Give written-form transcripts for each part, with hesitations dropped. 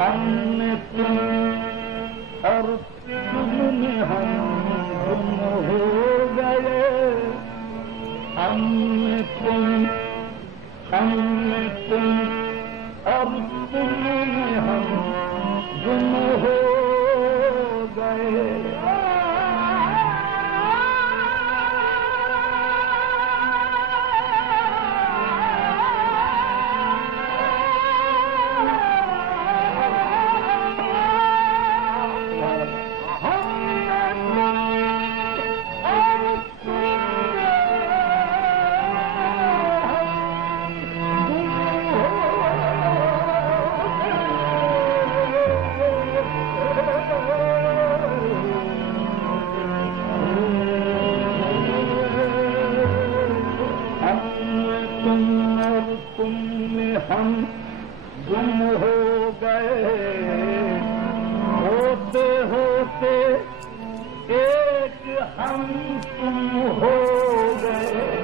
हमने तुम और तुमने हम गुम हो गए। हमने तुम और तुमने हम गुम हो गए। हम गुम हो गए। होते होते एक हम तुम हो गए।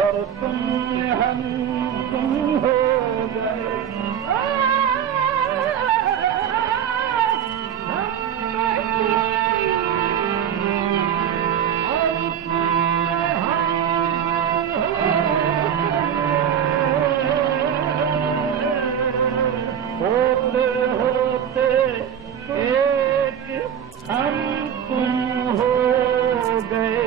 और तुम हम तुम हो गए। होते होते एक हम तुम हो गए।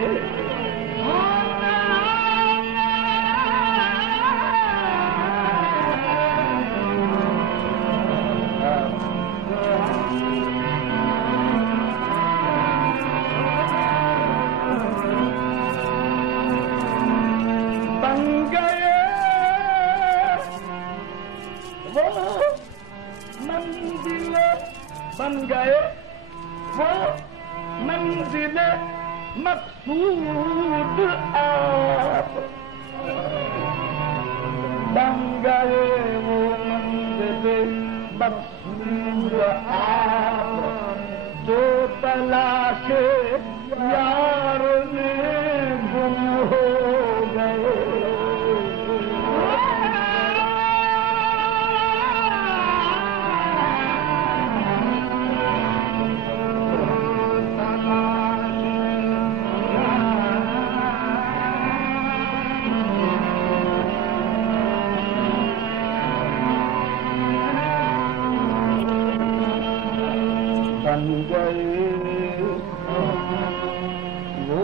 बन गए वो मंजिल मकसूद आप। बन गए वो मंजिल मकसूद आप। जो तलाशे यार में गुम हो गए। बन गए वो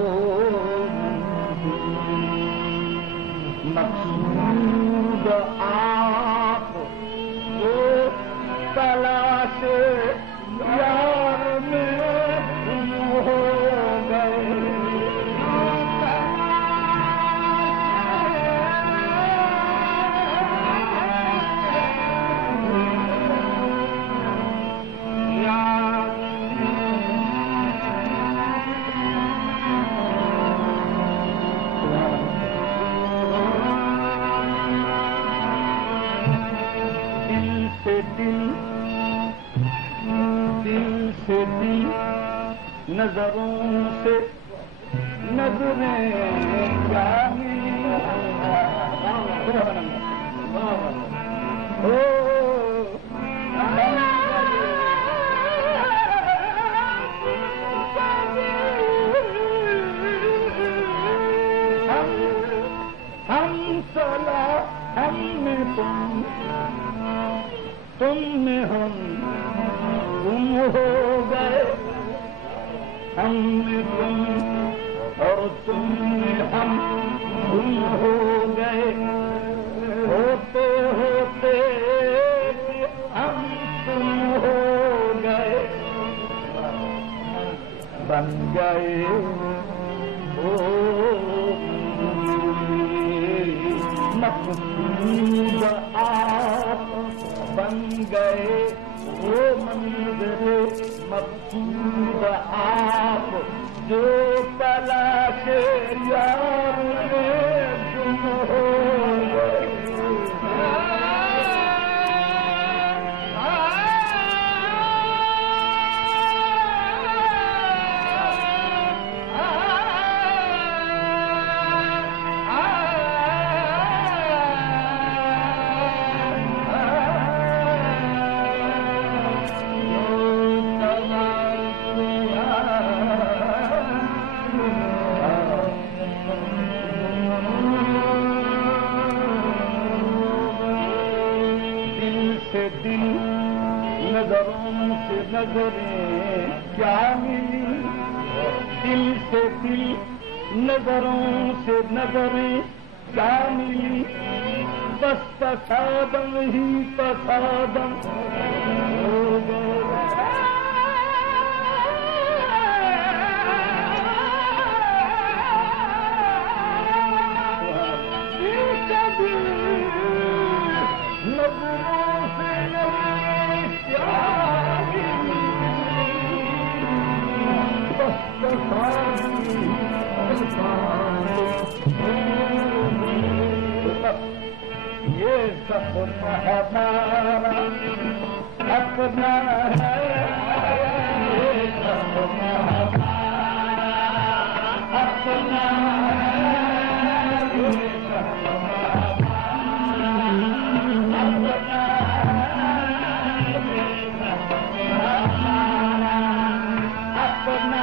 मकसूद आप। जो तलाशे यार में गुम हो गए। दिल से दिल नजरों से नजरें जानी। हम सला हमने तुम में हम गुम हो गए। हमने तुम और तुम में हम गुम हो गए। होते होते हम तुम हो गए। बन गए ओ मकसूद आप। बन गए वो मंजिल मकसूद आप। जो तलाशे यार में गुम हो गए। से दिल, नजरों से नजरें क्या मिली, दिल से दिल, नजरों से नजरें क्या मिली, बस तसादम ही तसादम हो गया। नजरों से नजरें क्या मिली, बस तसादम ही ये सपना हमारा अपना है, ये सपना हमारा अपना है, ये सपना हमारा अपना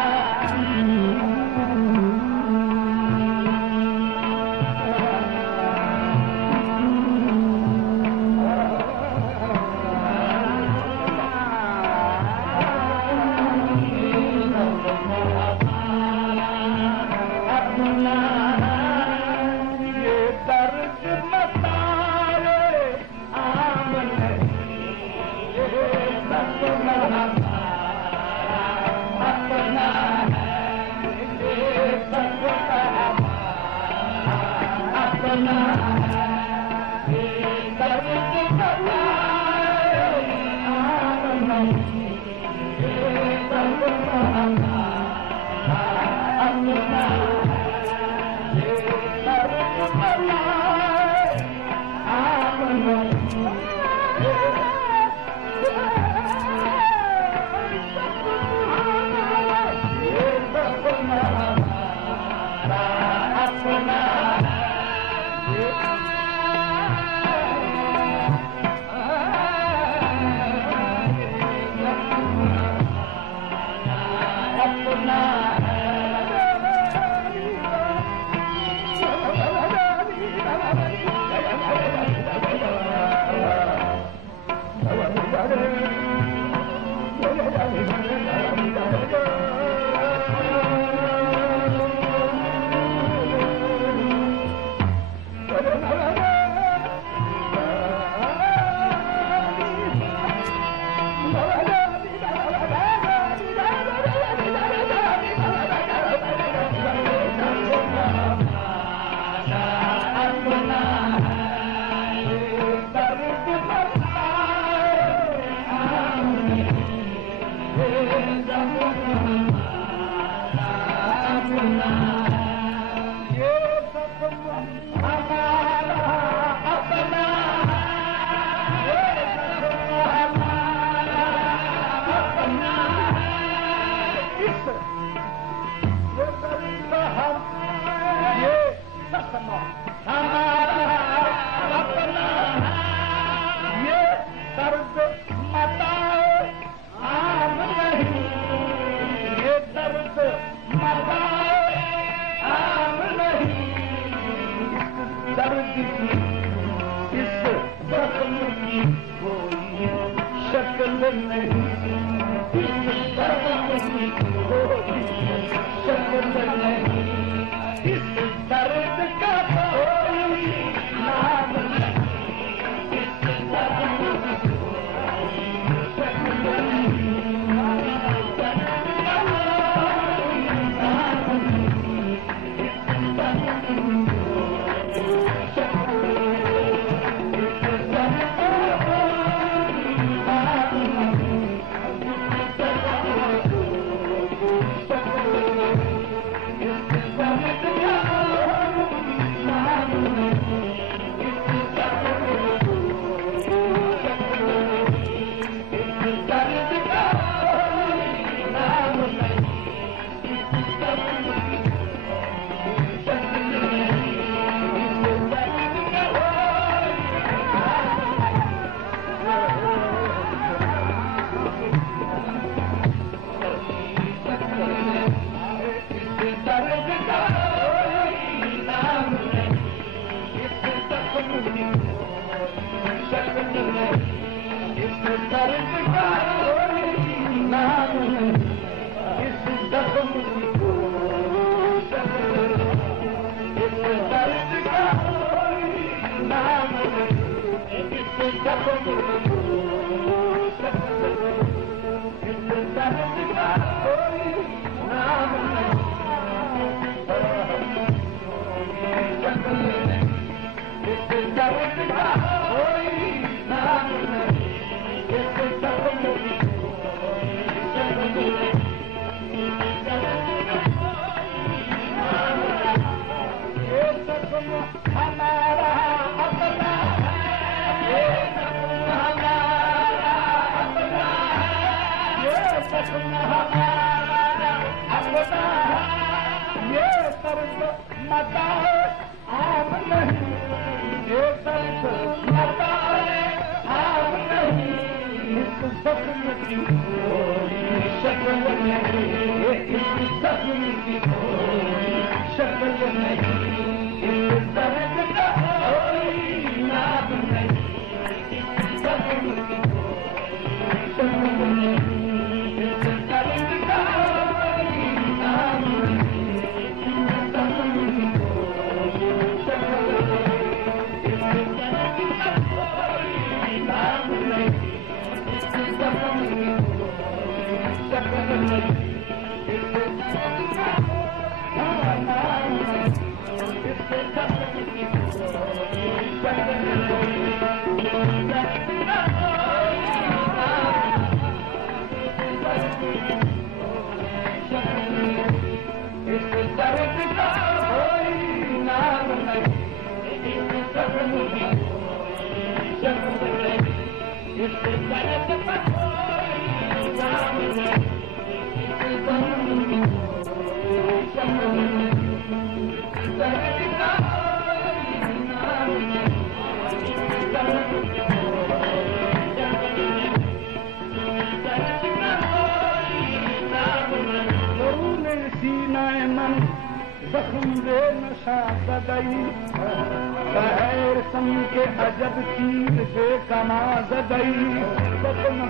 के अजब चीज से कमा गई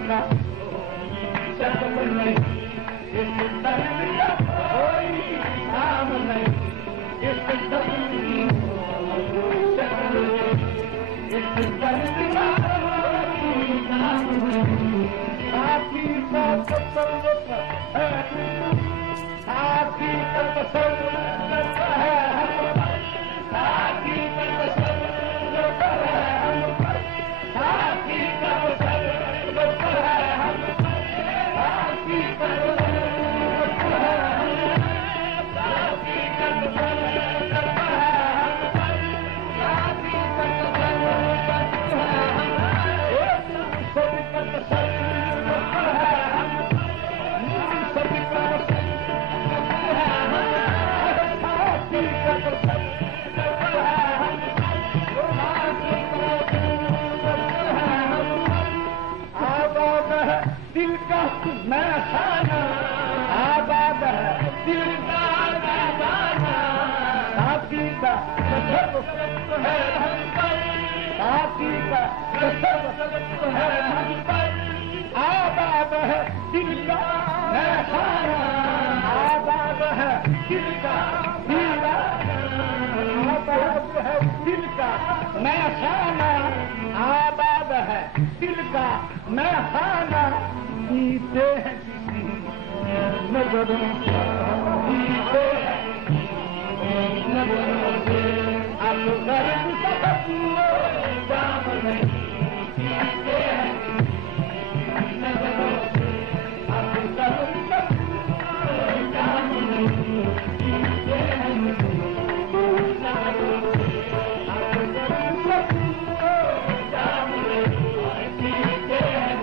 का शक्ल नहीं इस दर्द का कोई नाम नहीं इस दर्द की शक्ल नहीं इस दर्द का कोई नाम नहीं साथी का तसव्वुर है साथी का तसव्वुर है साथी का तसव्वुर मैं खाना आबाद है दिल का मैदाना साथी का सर्वस्व है हम पर साथी का सर्वस्व है हम पर आबाद है दिल का मैं खाना आबाद है दिल का हीरा आबाद है दिल का मैं खाना आबाद है दिल का मैं खाना जीते हैं किसी नजरों जीते हैं नजरों से अब गर्द सबक जाम नहीं जीते हैं नजरों से अब गर्द सबक जाम नहीं जीते हैं नजरों से अब गर्द सबक जाम नहीं जीते हैं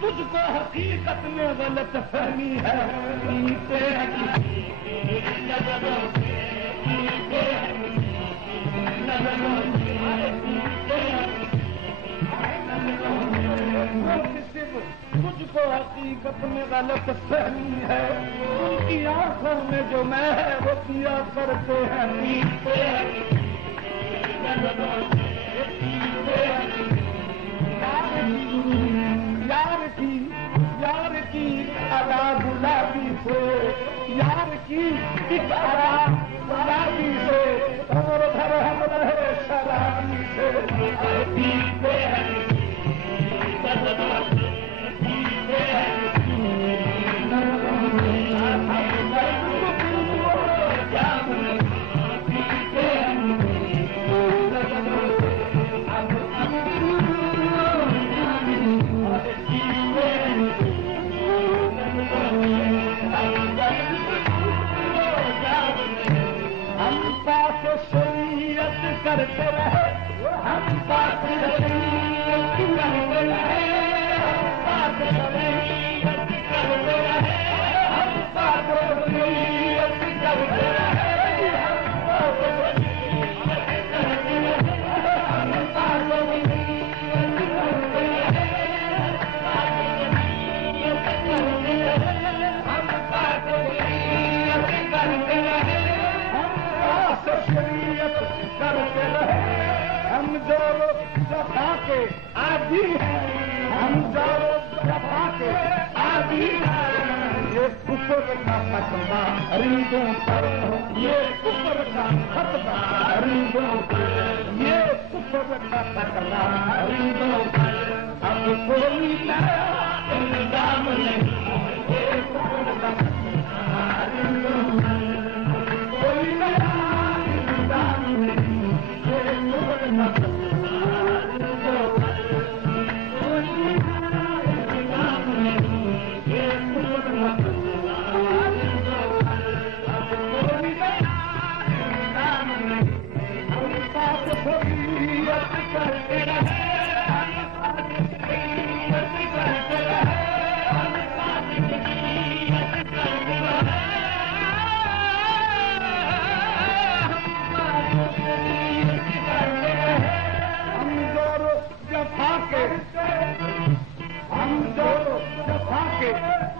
तुझको हकीकत में गलत फहमी है। तुझको हकीकत में गलत फहमी है। उनकी आंखों में जो मैं है वो किया करते हैं। यार की अदा गुलाबी से, यार की एक अदा गुलाबी से, और घर हम रहे शराबी से। जफा के आदि हैं, हम जोरो जफा के आदि हैं। ये कुफर का फतवा रीदों पर, ये कुफर का फतवा रीदों पर, ये कुफर का फतवा रीदों पर। अब कोई नया इल्जाम नहीं, ये कुफर का फतवा रीदों पर। कोई नया इल्जाम नहीं, ये कुफर का फतवा रीदों पर। कोई नया इल्जाम नहीं, ये कुफर का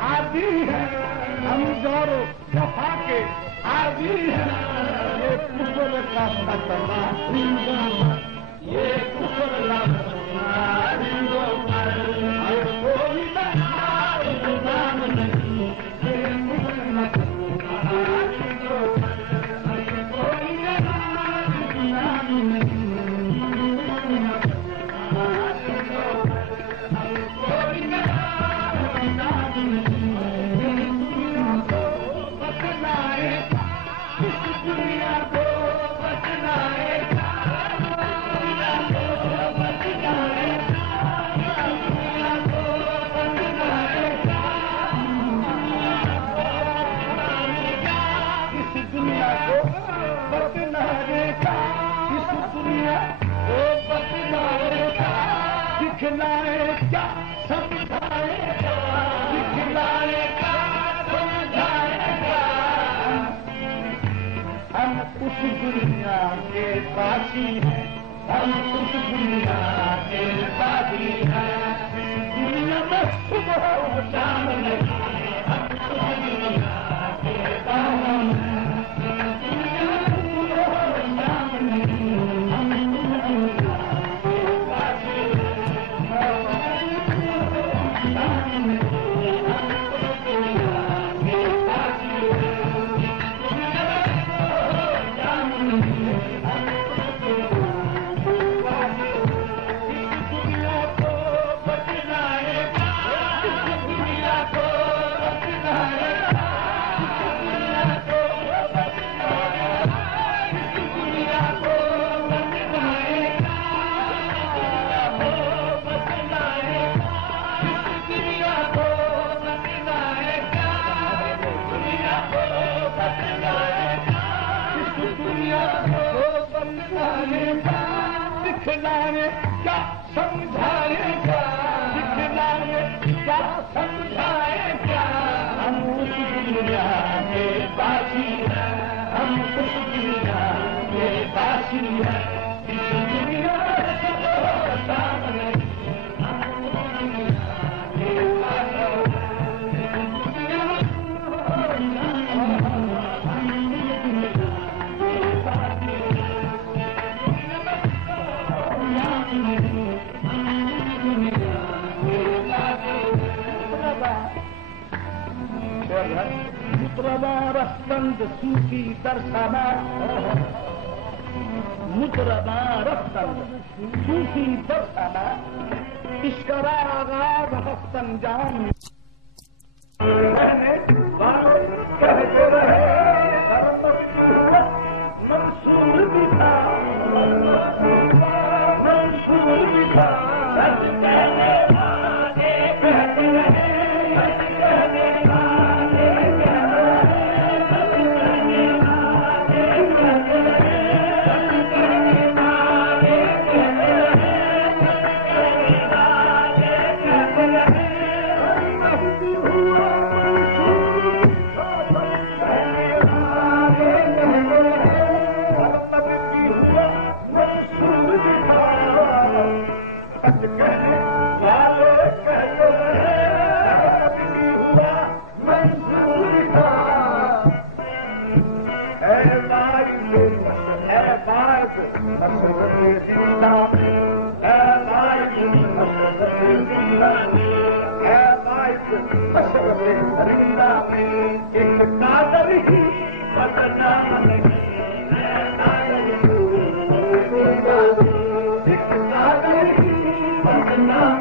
आदि है, हम जोरो जफा के आदि है। ये कुफर का फतवा रीदों पर, ये कुफर का फतवा रीदों पर। ये कोई नया इल्जाम नहीं, ये कुफर का फतवा रीदों पर। ये कोई नया इल्जाम नहीं, कोई नया इल्जाम नहीं। दुनिया को बचनाएगा, दुनिया को बचनाएगा, दुनिया को बचनाएगा। इस दुनिया को बचनाएगा, इस दुनिया को बचनाएगा। दिखलाएगा, समझाएगा, दिखलाएगा, समझाएगा। हम उस दुनिया के बासी हैं, हम उस दुनिया के बासी हैं। दुनिया में सुबह शाम नहीं, हम उस दुनिया के बासी हैं। दुनिया में सुबह शाम नहीं, हम उस दुनिया के बासी हैं। शाम नहीं, हम उस दुनिया के बासी हैं। दिखलाने क्या समझाएगा, दिखलाने क्या समझाएगा। हम उस दुनिया के बासी हैं, हम उस दुनिया के बासी हैं। इस दुनिया से शाम नहीं, हम उस दुनिया के बासी हैं। मुतरबा रफ्तंद सूफी दरसाना, मुतरबा रफ्तंद सूफी दरसाना। इसका आगाज हफ्तन जान कहते रहे मंसूर भी था, मंसूर भी था।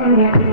Thank you.